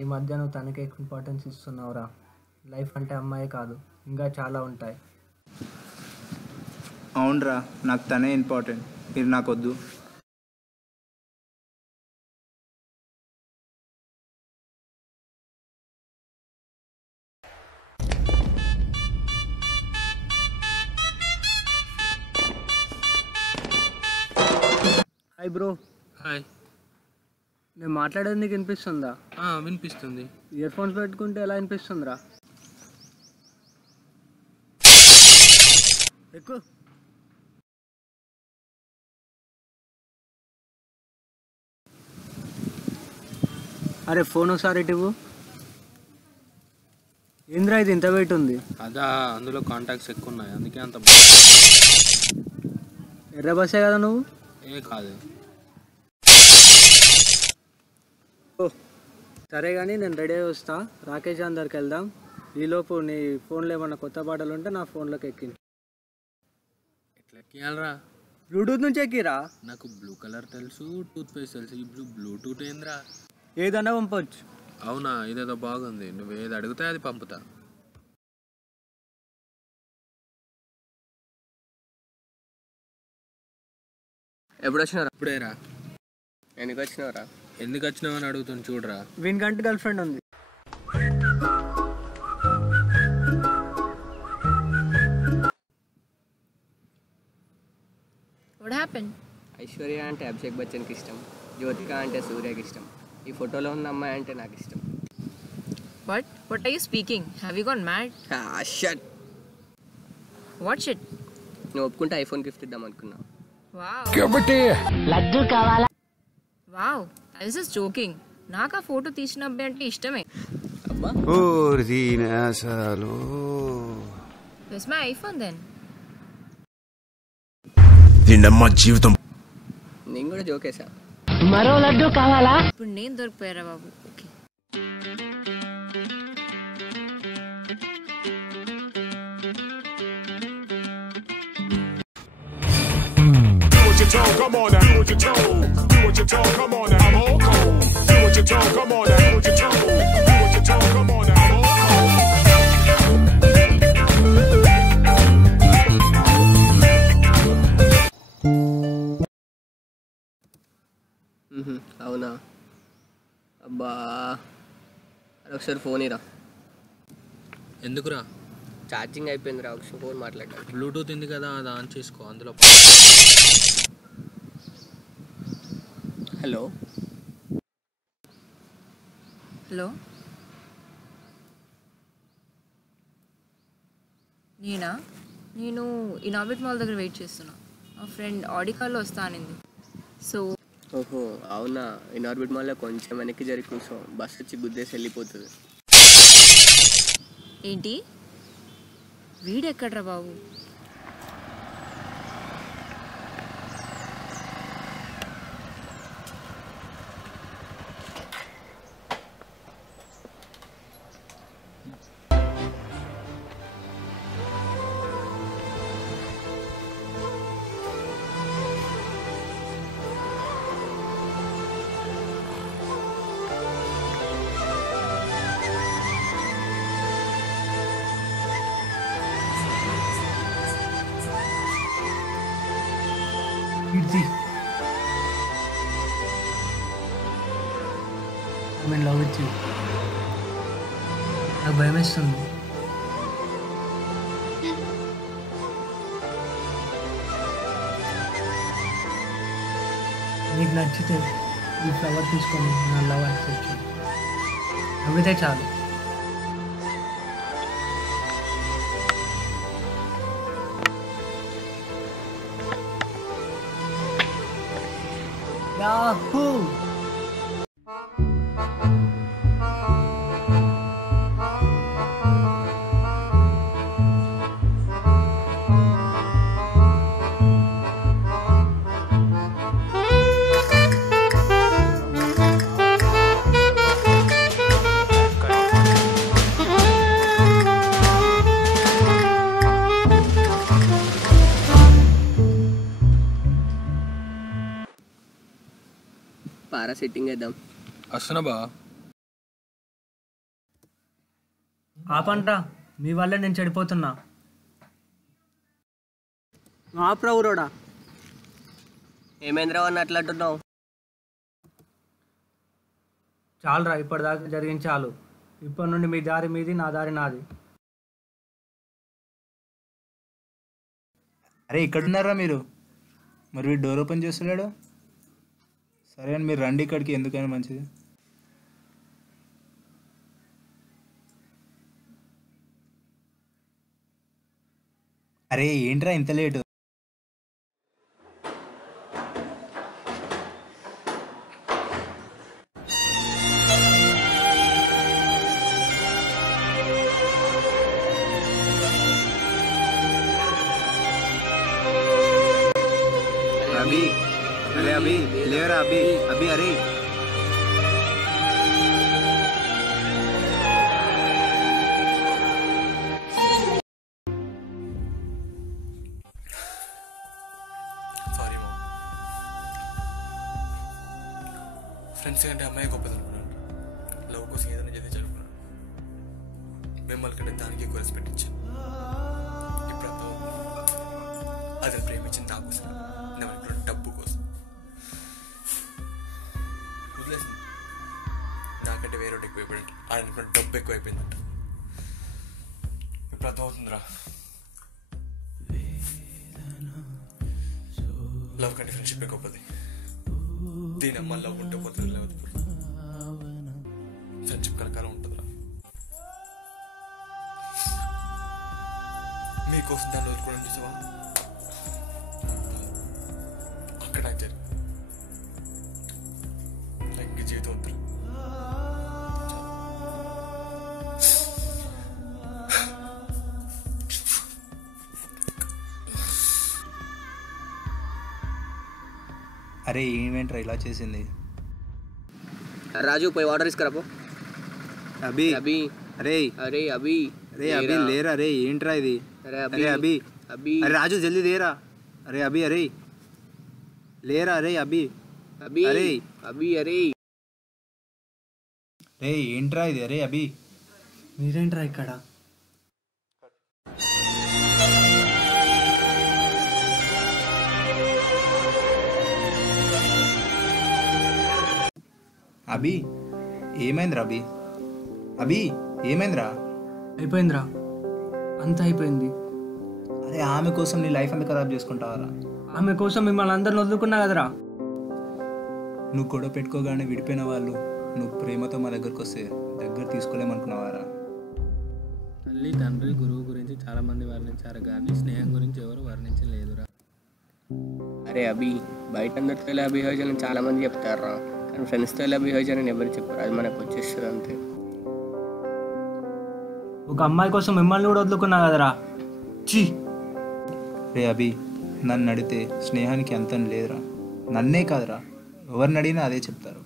ఈ మధ్య నువ్వు తనకే ఇంపార్టెన్స్ ఇస్తున్నావురా. లైఫ్ అంటే అమ్మాయి కాదు, ఇంకా చాలా ఉంటాయి. అవునరా, నాకు తనే ఇంపార్టెంట్, మీరు నాకొద్దు. Hi bro. హాయ్. నేను మాట్లాడేది నీకు వినిపిస్తుందా? వినిపిస్తుంది. ఇయర్ ఫోన్స్ పెట్టుకుంటే ఎలా వినిపిస్తుందిరా? ఎక్కువ అరే ఫోన్ ఒకసారి ఇవ్వు. ఏంద్రా ఇది ఇంత వెయిట్ ఉంది? అదా, అందులో కాంటాక్ట్స్ ఎక్కువ ఉన్నాయి, అందుకే అంత. ఎర్ర బస్సే కదా నువ్వు? ఏ కాదు. సరే కానీ నేను రెడీ అయ్యి వస్తా. రాకేష్ అందరికి వెళ్దాం. ఈలోపు నీ ఫోన్లో ఏమన్నా కొత్త పాటలు ఉంటే నా ఫోన్లోకి ఎక్కి. ఎట్లా ఎక్కియాలరా? బ్లూటూత్ నుంచి ఎక్కిరా. నాకు బ్లూ కలర్ తెలుసు, టూత్ పేస్ట్ తెలుసు, ఈ బ్లూటూత్ ఏంద్రా? ఏదన్నా పంపొచ్చు. అవునా, ఇదేదో బాగుంది. నువ్వు ఏది అడిగితే అది పంపుతా. ఎప్పుడు వచ్చినారా? ఇప్పుడేరా. ఎందుకు వచ్చినావురా? ఎందుకు వచ్చినావని అడుగుతుంది చూడరా. వీనికంటే గర్ల్ ఫ్రెండ్ ఉంది. What happened? ఐశ్వర్య అంటే అభిషేక్ బచ్చన్కి ఇష్టం, జ్యోతిక అంటే సూర్యకి ఇష్టం, ఈ ఫోటోలో ఉన్న అమ్మాయి అంటే నాకు ఇష్టం. What are you speaking? Have you gone mad? Shut. What shit? నువ్వు ఒప్పుకుంటే ఐఫోన్ గిఫ్ట్ ఇద్దాం అనుకున్నా. Wow. లడ్డు కావాలా? Wow. I was just joking. నాకు ఆ ఫోటో తీసిన అబ్బాయి అంటే ఇష్టమే. అబ్బా, Where's my iPhone then? దీనమ్మ జీవితం. నేను కూడా జోకేసా. మరో లడ్డు కావాలా? ఇప్పుడు నేను దొరికిపోయారా బాబు. Okay. Come on now, do what you're told. Do what you're told. Come on now, I'm all cold. Do what you're told. Come on now, do what you're told. Do what you're told. Come on now, I'm all అవునా? అబ్బా, ఒకసారి phone ఇరా. ఎందుకురా? Charging అయిపోయిందిరా, ఒకసారి phone మాట్లాడాలి. Bluetooth ఉంది కదా, అది ఆన్ చేసుకో. అందులో హలో. హలో, నేను ఇనాబిట్ మాల్ దగ్గర వెయిట్ చేస్తున్నా. మా ఫ్రెండ్ ఆడి కార్లో వస్తా అనింది. సో ఓహో అవునా? ఇన్ఆర్బిట్ మాల్లో కొంచెం వెనక్కి జరిగి కూర్చో, బస్ వచ్చి గుద్దేసి వెళ్ళిపోతుంది. ఏంటి? వీడెక్కడ్రా బాబు? కీర్తి, ఐ లవ్ విత్ యూ. నాకు భయం వేస్తుంది. నీకు నచ్చితే ఈ ఫ్లవర్ తీసుకొని నా లవ్ యాక్సెప్ట్ చేయి. నవ్వితే చాలు. Yahoo! పారా సెట్టింగ్ వేద్దాం. వస్తున్నా బా. ఆపండ్రా, మీ వల్లే నేను చెడిపోతున్నా. ఆపరా ఊరోడా. ఏమేంద్రా అని అట్లంటున్నావు? చాలురా, ఇప్పటిదాకా జరిగింది చాలు. ఇప్పటి నుండి మీ దారి మీది, నా దారి నాది. అరే ఇక్కడున్నారా మీరు? మరి వీడు డోర్ ఓపెన్ చేస్తున్నాడు. సరే అని మీరు రండి ఇక్కడికి, ఎందుకైనా మంచిది. అరే ఏంట్రా ఇంత లేటు? అభి, అరే అభి లేవరా అభి, అభి అరే. సారీ మా ఫ్రెండ్స్ కంటే అమ్మాయి గొప్పది అనుకున్నాను. లవ్ కోసం ఏదైనా చేస్తే చదువుకున్నాను. మిమ్మల్ని కంటే దానికి ఎక్కువ రెస్పెక్ట్ ఇచ్చాను. ఇప్పుడు అంతా అతను ప్రేమించింది నా కోసం, నేను అనుకున్న డబ్బు కోసం. వదిలేసింది. నాకంటే వేరే ఎక్కువ అయిపోయింది. ఆయన అనుకున్న డబ్బు ఎక్కువ అయిపోయిందంట. ఇప్పుడు అర్థమవుతుందిరా, లవ్ కంటే ఫ్రెండ్షిప్ గొప్పది. దీని అమ్మ లవ్ ఉంటే పోతుంది, లేకపోతే ఫ్రెండ్షిప్ కనకాలం ఉంటుందిరా. మీకోసం దాన్ని వదులుకోవడం చూసావా? అక్కడ నాకు జరిగింది. ఇంక జీవితం వద్దు. అరే ఈవెంట్రా ఇలా చేసింది? రాజు పోయి వాటర్ తీసుకురాపో. అభి అభి, అరే అరే అభి, అరే అభి లేరా. అరే ఏంట్రా ఇది? అరే అరే అభి, అభి, అరే రాజు జల్దీ లేరా. అరే అభి అరే లేరా. అరే అభి, అభి, అరే అభి, అరే రే ఏంట్రా ఇది? అరే అభి, మీరేంట్రా ఇక్కడ? అభి ఏమైందిరా? అభి అభి ఏమైందిరా? అయిపోయిందిరా, అంత అయిపోయింది. అరే ఆమె కోసం నీ లైఫ్ అంతా ఖరాబ్ చేసుకుంటావరా? ఆమె కోసం మిమ్మల్ని అందరిని వదులుకున్నా కదరా. నువ్వు గొడవ పెట్టుకోగానే విడిపోయిన వాళ్ళు నువ్వు ప్రేమతో మా దగ్గరకు వస్తే దగ్గర తీసుకోలేమనుకున్నావారా? తల్లి, తండ్రి, గురువు గురించి చాలా మంది వర్ణించారు కానీ స్నేహం గురించి ఎవరు వర్ణించలేదురా. అరే అభి, బయట అందరితో ఎలా బిహేవ్ చేయాలని చాలా మంది చెప్తారా, కానీ ఫ్రెండ్స్తో ఎలా బిహేవ్ చేయాలని ఎవరు చెప్పారు. అది మనకు వచ్చేస్తుంది అంతే. ఒక అమ్మాయి కోసం మిమ్మల్ని కూడా వదులుకున్నా కదరా. చీ. రే అభి, నన్ను అడిగితే స్నేహానికి అంతం లేదురా. నన్నే కాదురా, ఎవరిని అడిగినా అదే చెప్తారు.